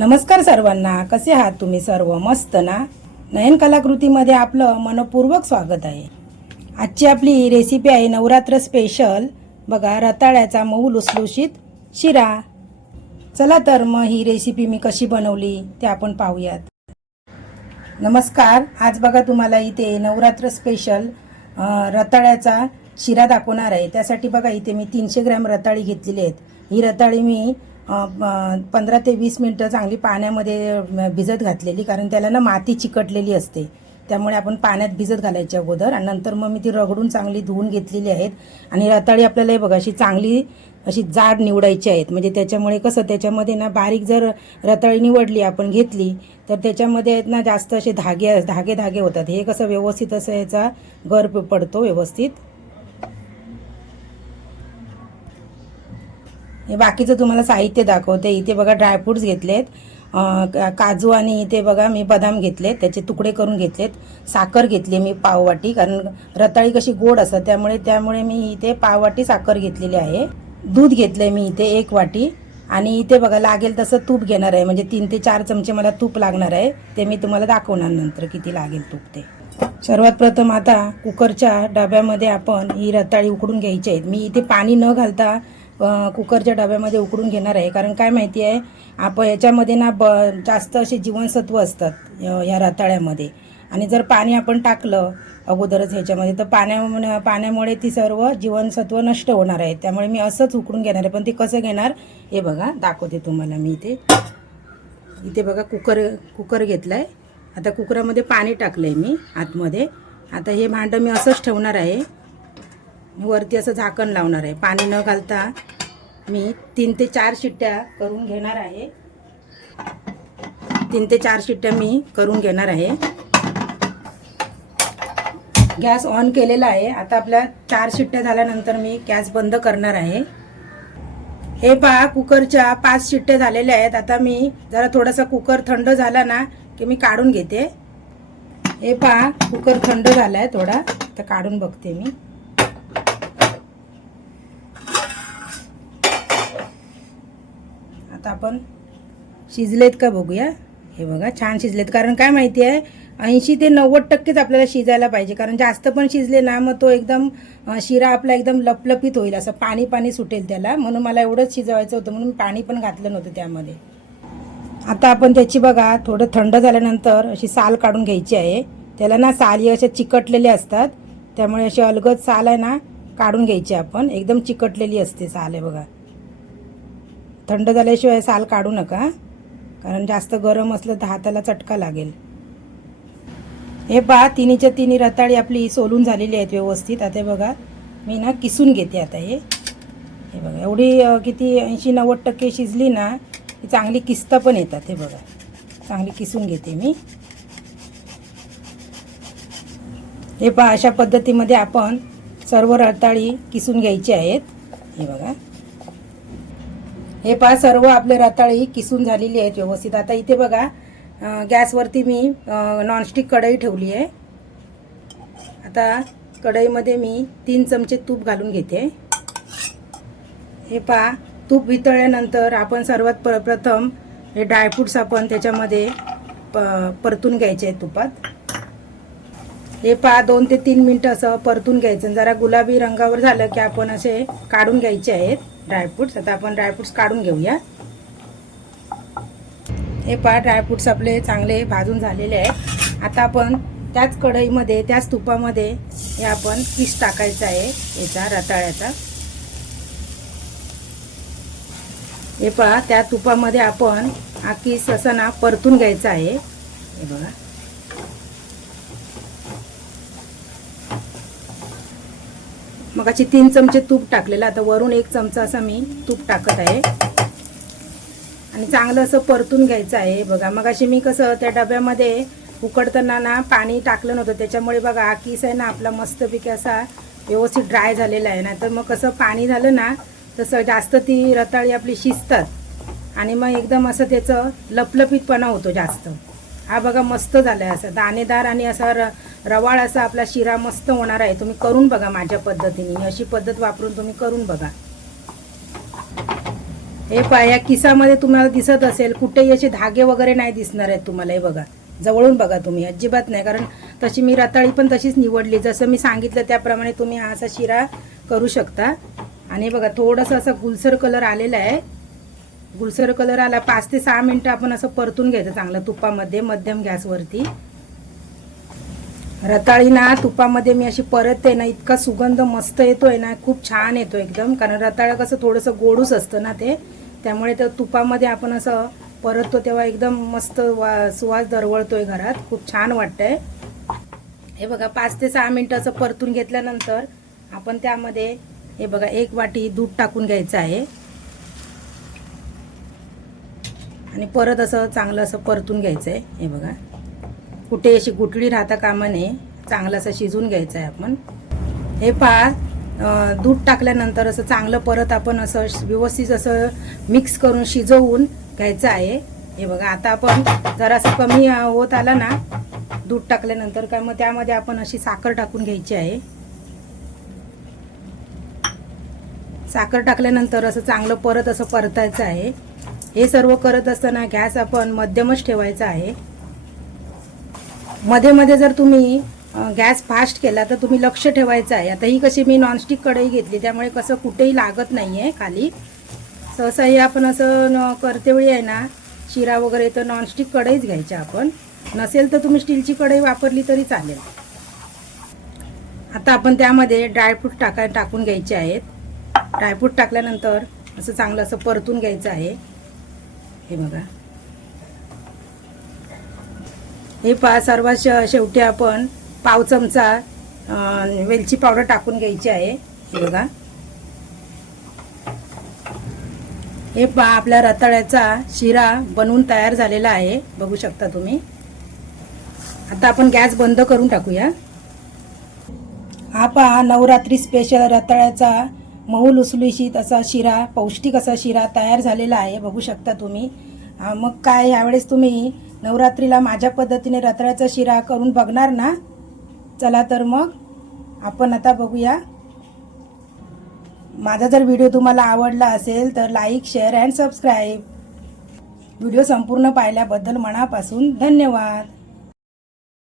नमस्कार सर्वांना. कसे आहात तुम्ही सर्व? मस्त ना? नयन कलाकृतीमध्ये आपलं मनपूर्वक स्वागत आहे. आजची आपली रेसिपी आहे नवरात्र स्पेशल बघा रताळ्याचा मऊ लुसलुशीत शिरा. चला तर मग ही रेसिपी मी कशी बनवली ते आपण पाहूयात. नमस्कार. आज बघा तुम्हाला इथे नवरात्र स्पेशल रताळ्याचा शिरा दाखवणार आहे. त्यासाठी बघा इथे मी तीनशे ग्रॅम रताळी घेतलेली आहेत. ही रताळी मी पंधरा ते वीस मिनटं चांगली पाण्यामध्ये भिजत घातलेली कारण त्याला ना माती चिकटलेली असते. त्यामुळे आपण पाण्यात भिजत घालायची अगोदर आणि नंतर मग मी ती रगडून चांगली धुवून घेतलेली आहेत. आणि रताळी आपल्याला हे बघा अशी चांगली अशी जाड निवडायची आहेत. म्हणजे त्याच्यामुळे कसं त्याच्यामध्ये ना बारीक जर रताळी निवडली आपण घेतली तर त्याच्यामध्ये आहेत ना जास्त असे धागे धागे धागे होतात. हे कसं व्यवस्थित असं याचा गर प- पडतो व्यवस्थित. हे बाकीचं तुम्हाला साहित्य दाखवते. इथे बघा ड्रायफ्रुट्स घेतलेत. का- काजू आणि इथे बघा मी बदाम घेतलेत. त्याचे तुकडे करून घेतलेत. साखर घेतली मी पाववाटी कारण रताळी कशी गोड असतात त्यामुळे त्यामुळे मी इथे पाववाटी साखर घेतलेली आहे. दूध घेतलंय मी इथे एक वाटी. आणि इथे बघा लागेल तसं तूप घेणार आहे. म्हणजे तीन ते चार चमचे मला तूप लागणार आहे. ते मी तुम्हाला दाखवणार नंतर किती लागेल तूप ते. सर्वात प्रथम आता कुकरच्या डब्यामध्ये आपण ही रताळी उकडून घ्यायची आहेत. मी इथे पाणी न घालता कुकरच्या डब्यामध्ये उकडून घेणार आहे. कारण काय माहिती आहे आपण याच्यामध्ये ना ब जास्त असे जीवनसत्व असतात या रताळ्यामध्ये. आणि जर पाणी आपण टाकलं अगोदरच ह्याच्यामध्ये तर पाण्या पाण्यामुळे ती सर्व जीवनसत्व नष्ट होणार आहे. त्यामुळे मी असंच उकडून घेणार आहे. पण ते कसं घेणार? हे बघा दाखवते तुम्हाला मी इथे. इथे बघा कुकर कुकर घेतला आहे आता कुकरामध्ये पाणी टाकलं आहे मी आतमध्ये. आता हे भांडं मी असंच ठेवणार आहे. वरती असं झाकण लावणार आहे. पाणी न घालता मी तीन ते चार शिट्ट्या करून घेणार आहे. तीन ते चार शिट्ट्या मी करून घेणार आहे. गॅस ऑन केलेला आहे. आता आपल्या चार शिट्ट्या झाल्यानंतर मी गॅस बंद करणार आहे. हे पहा कुकरच्या पाच शिट्ट्या झालेल्या आहेत. आता मी जरा थोडासा कुकर थंड झाला ना की मी काढून घेते. हे पहा कुकर थंड झाला आहे थोडा. तर काढून बघते मी. आपण शिजलेत का बघूया. हे बघा छान शिजलेत. कारण काय माहिती आहे ऐंशी ते नव्वद टक्केच आपल्याला शिजायला पाहिजे. कारण जास्त पण शिजले ना मग तो एकदम शिरा आपला एकदम लपलपीत होईल. असं पाणी पाणी सुटेल त्याला. म्हणून मला एवढंच शिजवायचं होतं. म्हणून पाणी पण घातलं नव्हतं त्यामध्ये. आता आपण त्याची बघा थोडं थंड झाल्यानंतर अशी साल काढून घ्यायची आहे. त्याला ना साली अशा चिकटलेले असतात. त्यामुळे अशी अलगद साल आहे ना काढून घ्यायची आपण. एकदम चिकटलेली असते साल आहे बघा. थंड झाल्याशिवाय साल काढू नका कारण जास्त गरम असलं तर हाताला चटका लागेल. हे पहा तिन्हीच्या तिन्ही रताळी आपली सोलून झालेली आहेत व्यवस्थित. आता हे बघा मी ना किसून घेते आता हे. हे बघा एवढी किती ऐंशी नव्वद टक्के शिजली ना की चांगली किस्त पण येतात हे बघा. चांगली किसून घेते मी. हे पहा अशा पद्धतीमध्ये आपण सर्व रताळी किसून घ्यायची आहेत. हे बघा. हे पहा सर्व आपले रताळी किसून झालेली आहेत व्यवस्थित. आता इथे बघा गॅसवरती मी नॉनस्टिक कढई ठेवली आहे. आता कढईमध्ये मी तीन चमचे तूप घालून घेते. हे पहा तूप वितळल्यानंतर आपण सर्वात प प्रथम हे ड्रायफ्रूट्स आपण त्याच्यामध्ये प परतून घ्यायचे आहेत तुपात. हे पहा दोन ते तीन मिनटं असं परतून घ्यायचं. जरा गुलाबी रंगावर झालं की आपण असे काढून घ्यायचे आहेत ड्रायफ्रुट्स आता आपण ड्रायफ्रुट्स काढून घेऊया. हे पहा ड्रायफ्रुट्स आपले चांगले भाजून झालेले आहेत. आता आपण त्याच कढईमध्ये त्याच तुपामध्ये हे आपण किस टाकायचं आहे याचा रताळ्याचा. हे पहा त्या तुपामध्ये आपण हा किस असं ना परतून घ्यायचा आहे. हे बघा. मग अशी तीन चमचे तूप टाकलेलं आता वरून एक चमचा असा मी तूप टाकत आहे. आणि चांगलं असं परतून घ्यायचं आहे. बघा मग अशी मी कसं त्या डब्यामध्ये उकडताना ना पाणी टाकलं नव्हतं त्याच्यामुळे बघा हा किस आहे ना आपला मस्तपैकी असा व्यवस्थित ड्राय झालेला आहे. ना तर मग कसं पाणी झालं ना तसं जास्त ती रताळी आपली शिजतात. आणि मग एकदम असं त्याचं लपलपीतपणा होतो जास्त. हा बघा मस्त झाला आहे असं. दाणेदार आणि असा र रवाळ असा आपला शिरा मस्त होणार आहे. तुम्ही करून बघा माझ्या पद्धतीने. अशी पद्धत वापरून तुम्ही करून बघा. हे पहा या किसामध्ये तुम्हाला दिसत असेल कुठेही असे धागे वगैरे नाही दिसणार आहेत तुम्हाला. हे बघा जवळून बघा तुम्ही. अजिबात नाही कारण तशी मी रताळी पण तशीच निवडली. जसं मी सांगितलं त्याप्रमाणे तुम्ही हा असा शिरा करू शकता. आणि बघा थोडंसं असं गुलसर कलर आलेला आहे. गुलसर कलर आला पाच ते सहा मिनटं आपण असं परतून घ्यायचं चांगलं तुपामध्ये मध्यम गॅसवरती. रताळी ना तुपामध्ये मी अशी परतते ना इतका सुगंध मस्त येतोय ना खूप छान येतो एकदम. कारण रताळं कसं थोडंसं गोडूस असतं ना ते. त्यामुळे तर तुपामध्ये आपण असं परततो तेव्हा एकदम मस्त वा सुवास दरवळतोय घरात. खूप छान वाटतंय. हे बघा पाच ते सहा मिनटं असं परतून घेतल्यानंतर आपण त्यामध्ये हे बघा एक वाटी दूध टाकून घ्यायचं आहे. आणि परत असं चांगलं असं परतून घ्यायचं आहे हे बघा. कुठे अशी गुटळी राहता कामा नये. चांगलं असं शिजवून घ्यायचं आहे आपण. हे पहा दूध टाकल्यानंतर असं चांगलं परत आपण असं श- व्यवस्थित असं मिक्स करून शिजवून घ्यायचं आहे. हे बघा आता आपण जरासं कमी होत आला ना दूध टाकल्यानंतर काय मग त्यामध्ये आपण अशी साखर टाकून घ्यायची आहे. साखर टाकल्यानंतर असं चांगलं परत असं परतायचं आहे. हे सर्व करत असताना गॅस आपण मध्यमच ठेवायचा आहे. मध्ये मध्ये जर तुम्ही गॅस फास्ट केला तर तुम्ही लक्ष ठेवायचं आहे. आता ही कशी मी नॉनस्टिक कढई घेतली त्यामुळे कसं कुठेही लागत नाही आहे खाली. सहसा हे आपण असं न करतेवेळी आहे ना शिरा वगैरे तर नॉनस्टिक कढईच घ्यायची आपण. नसेल तर तुम्ही स्टीलची कढई वापरली तरी चालेल. आता आपण त्यामध्ये ड्रायफ्रूट टाका टाकून घ्यायचे आहेत. ड्रायफ्रूट टाकल्यानंतर असं चांगलं असं परतून घ्यायचं आहे. हे बघा. हे पहा सर्वात श शेवटी आपण पाव चमचा वेलची पावडर टाकून घ्यायची आहे. हे बघा. हे पहा आपल्या रताळ्याचा शिरा बनवून तयार झालेला आहे. बघू शकता तुम्ही. आता आपण गॅस बंद करून टाकूया. हा पहा नवरात्री स्पेशल रताळ्याचा मऊ लुसलुशीत असा शिरा पौष्टिक असा शिरा तयार झालेला आहे. बघू शकता तुम्ही. मग काय यावेळेस तुम्ही नवरात्रीला माझ्या पद्धतीने रताळ्याचा शिरा करून बघणार ना? चला तर मग आपण आता बघूया. माझा जर व्हिडिओ तुम्हाला आवडला असेल तर like share and subscribe. Video संपूर्ण पाहिल्याबद्दल मनापासून धन्यवाद.